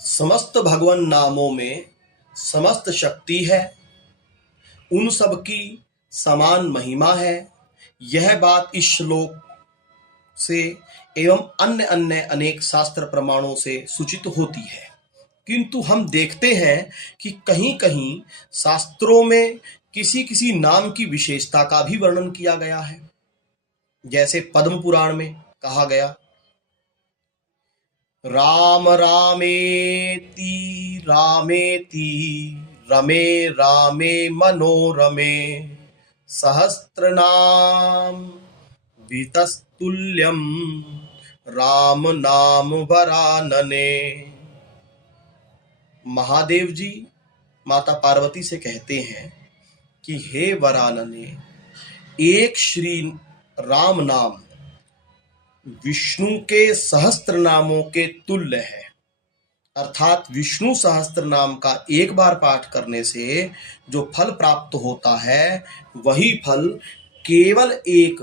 समस्त भगवान नामों में समस्त शक्ति है, उन सब की समान महिमा है। यह बात इस श्लोक से एवं अन्य अन्य अनेक शास्त्र प्रमाणों से सूचित होती है। किंतु हम देखते हैं कि कहीं कहीं शास्त्रों में किसी किसी नाम की विशेषता का भी वर्णन किया गया है। जैसे पद्म पुराण में कहा गया, राम रामेति रामेति रमे रामे मनोरमे सहस्त्रनाम वितस्तुल्यम राम नाम वरानने। महादेव जी माता पार्वती से कहते हैं कि हे वरानने, एक श्री राम नाम विष्णु के सहस्त्र नामों के तुल्य है। अर्थात विष्णु सहस्त्र नाम का एक बार पाठ करने से जो फल प्राप्त होता है, वही फल केवल एक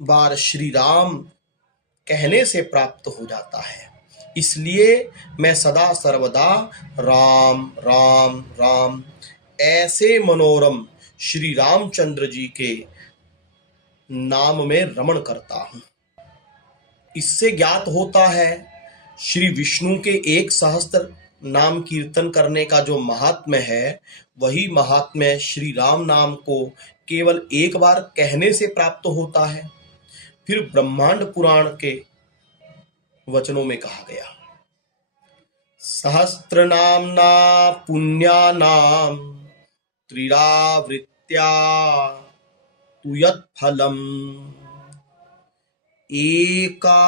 बार श्री राम कहने से प्राप्त हो जाता है। इसलिए मैं सदा सर्वदा राम राम राम ऐसे मनोरम श्री रामचंद्र जी के नाम में रमण करता हूं। इससे ज्ञात होता है श्री विष्णु के एक सहस्त्र नाम कीर्तन करने का जो महात्म्य है, वही महात्म्य श्री राम नाम को केवल एक बार कहने से प्राप्त होता है। फिर ब्रह्मांड पुराण के वचनों में कहा गया, सहस्त्र नामना पुण्यानाम त्रिरावृत्या तु यत् फलम एका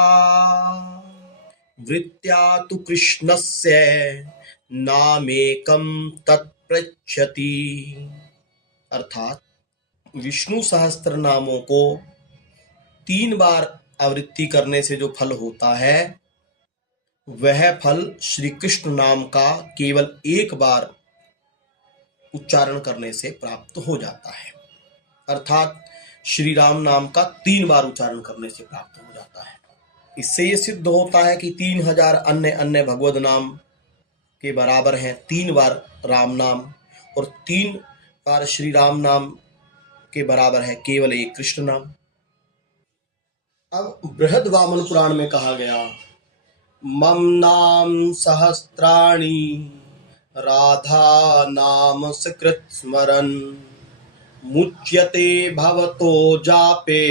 वृत्त्या तु कृष्णस्य नामेकं तत्प्रच्छति। अर्थात विष्णु सहस्त्र नामों को 3 बार आवृत्ति करने से जो फल होता है, वह फल श्री कृष्ण नाम का केवल एक बार उच्चारण करने से प्राप्त हो जाता है। अर्थात श्री राम नाम का 3 बार उच्चारण करने से प्राप्त हो जाता है। इससे ये सिद्ध होता है कि 3000 अन्य अन्य भगवद नाम के बराबर हैं 3 बार राम नाम, और 3 बार श्री राम नाम के बराबर है केवल एक कृष्ण नाम। अब बृहद वामन पुराण में कहा गया, मम नाम सहस्त्राणि राधा नाम सकृत स्मरन मुच्यते भवतो जापे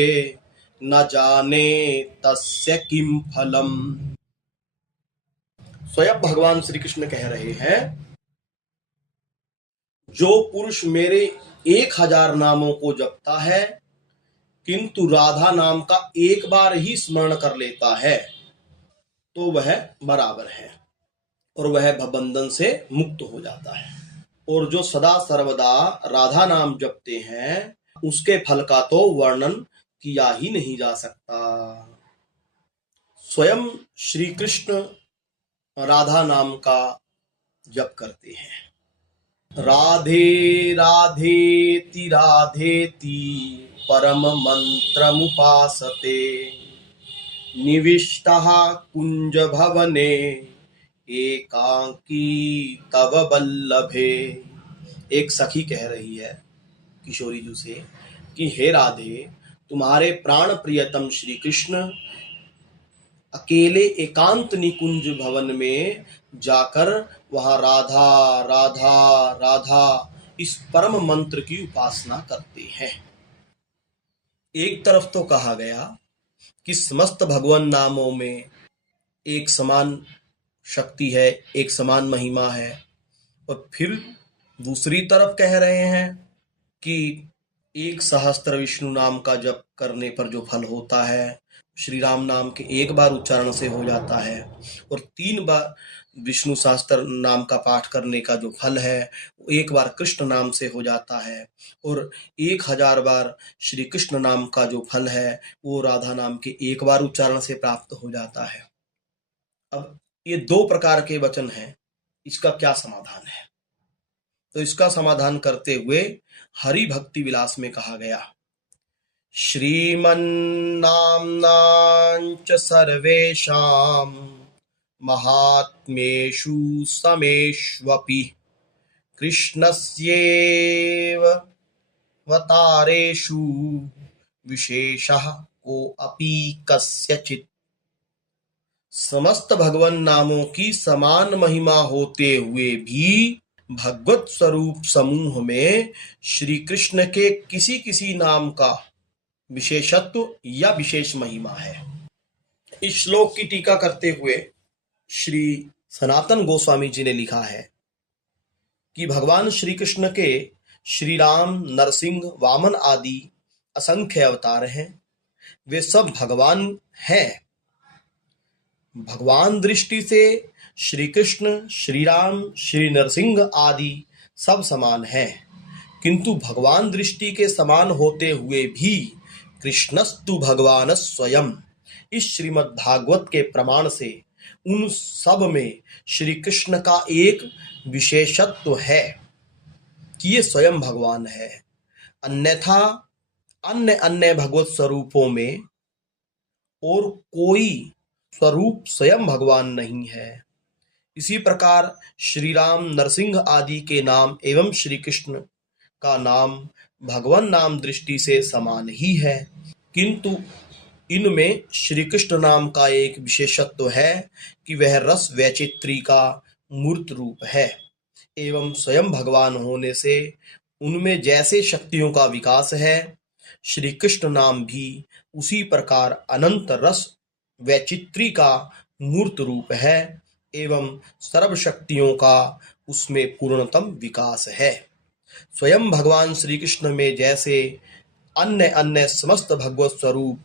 न जाने तस्य किम फलम। स्वयं भगवान श्री कृष्ण कह रहे हैं, जो पुरुष मेरे 1000 नामों को जपता है किंतु राधा नाम का एक बार ही स्मरण कर लेता है, तो वह बराबर है और वह भवबंधन से मुक्त हो जाता है। और जो सदा सर्वदा राधा नाम जपते हैं, उसके फल का तो वर्णन किया ही नहीं जा सकता। स्वयं श्री कृष्ण राधा नाम का जप करते हैं, राधे राधेति राधेति परम मंत्र मुपासते निविष्टः कुंज भवने एकांकी तव बल्लभे। एक सखी कह रही है किशोरी जी से कि हे राधे, तुम्हारे प्राण प्रियतम श्री कृष्ण अकेले एकांत निकुंज भवन में जाकर वहां राधा राधा राधा इस परम मंत्र की उपासना करते हैं। एक तरफ तो कहा गया कि समस्त भगवान नामों में एक समान शक्ति है, एक समान महिमा है, और फिर दूसरी तरफ कह रहे हैं कि एक सहस्त्र विष्णु नाम का जप करने पर जो फल होता है, श्री राम नाम के एक बार उच्चारण से हो जाता है, और 3 बार विष्णु सहस्त्र नाम का पाठ करने का जो फल है, वो एक बार कृष्ण नाम से हो जाता है, और 1000 बार श्री कृष्ण नाम का जो फल है, वो राधा नाम के एक बार उच्चारण से प्राप्त हो जाता है। अब ये 2 प्रकार के वचन हैं, इसका क्या समाधान है? तो इसका समाधान करते हुए हरि भक्ति विलास में कहा गया, श्रीमन्नाम्नां च सर्वेषां महात्म्येषु समेष्वपि कृष्णस्येव अवतारेषु विशेषः कोऽपि कस्यचित्। समस्त भगवान नामों की समान महिमा होते हुए भी भगवत स्वरूप समूह में श्री कृष्ण के किसी किसी नाम का विशेषत्व या विशेष महिमा है। इस श्लोक की टीका करते हुए श्री सनातन गोस्वामी जी ने लिखा है कि भगवान श्री कृष्ण के श्री राम, नरसिंह, वामन आदि असंख्य अवतार हैं। वे सब भगवान हैं। भगवान दृष्टि से श्री कृष्ण, श्री राम, श्री नरसिंह आदि सब समान हैं, किंतु भगवान दृष्टि के समान होते हुए भी कृष्णस्तु भगवान स्वयं, इस श्रीमद् भागवत के प्रमाण से उन सब में श्री कृष्ण का एक विशेषत्व है कि ये स्वयं भगवान है। अन्यथा अन्य अन्य भगवत स्वरूपों में और कोई स्वरूप स्वयं भगवान नहीं है। इसी प्रकार श्री राम, नरसिंह आदि के नाम एवं श्री कृष्ण का नाम भगवान नाम दृष्टि से समान ही है, किंतु इनमें श्री कृष्ण नाम का एक विशेषत्व है कि वह रस वैचित्री का मूर्त रूप है एवं स्वयं भगवान होने से उनमें जैसे शक्तियों का विकास है, श्री कृष्ण नाम भी उसी प्रकार अनंत रस वैचित्री का मूर्त रूप है एवं सर्व शक्तियों का उसमें पूर्णतम विकास है। स्वयं भगवान श्री कृष्ण में जैसे अन्य अन्य समस्त भगवत स्वरूप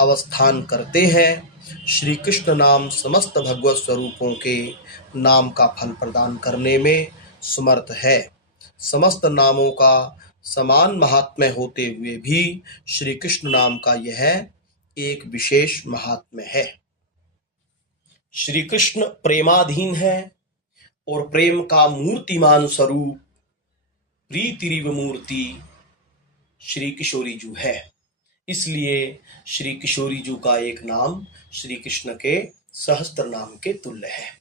अवस्थान करते हैं, श्री कृष्ण नाम समस्त भगवत स्वरूपों के नाम का फल प्रदान करने में समर्थ है। समस्त नामों का समान महात्म्य होते हुए भी श्री कृष्ण नाम का यह एक विशेष महात्म्य है। श्री कृष्ण प्रेमाधीन है और प्रेम का मूर्तिमान स्वरूप प्रीतिरिव मूर्ति श्री किशोरी जू है। इसलिए श्री किशोरी जू का एक नाम श्री कृष्ण के सहस्त्र नाम के तुल्य है।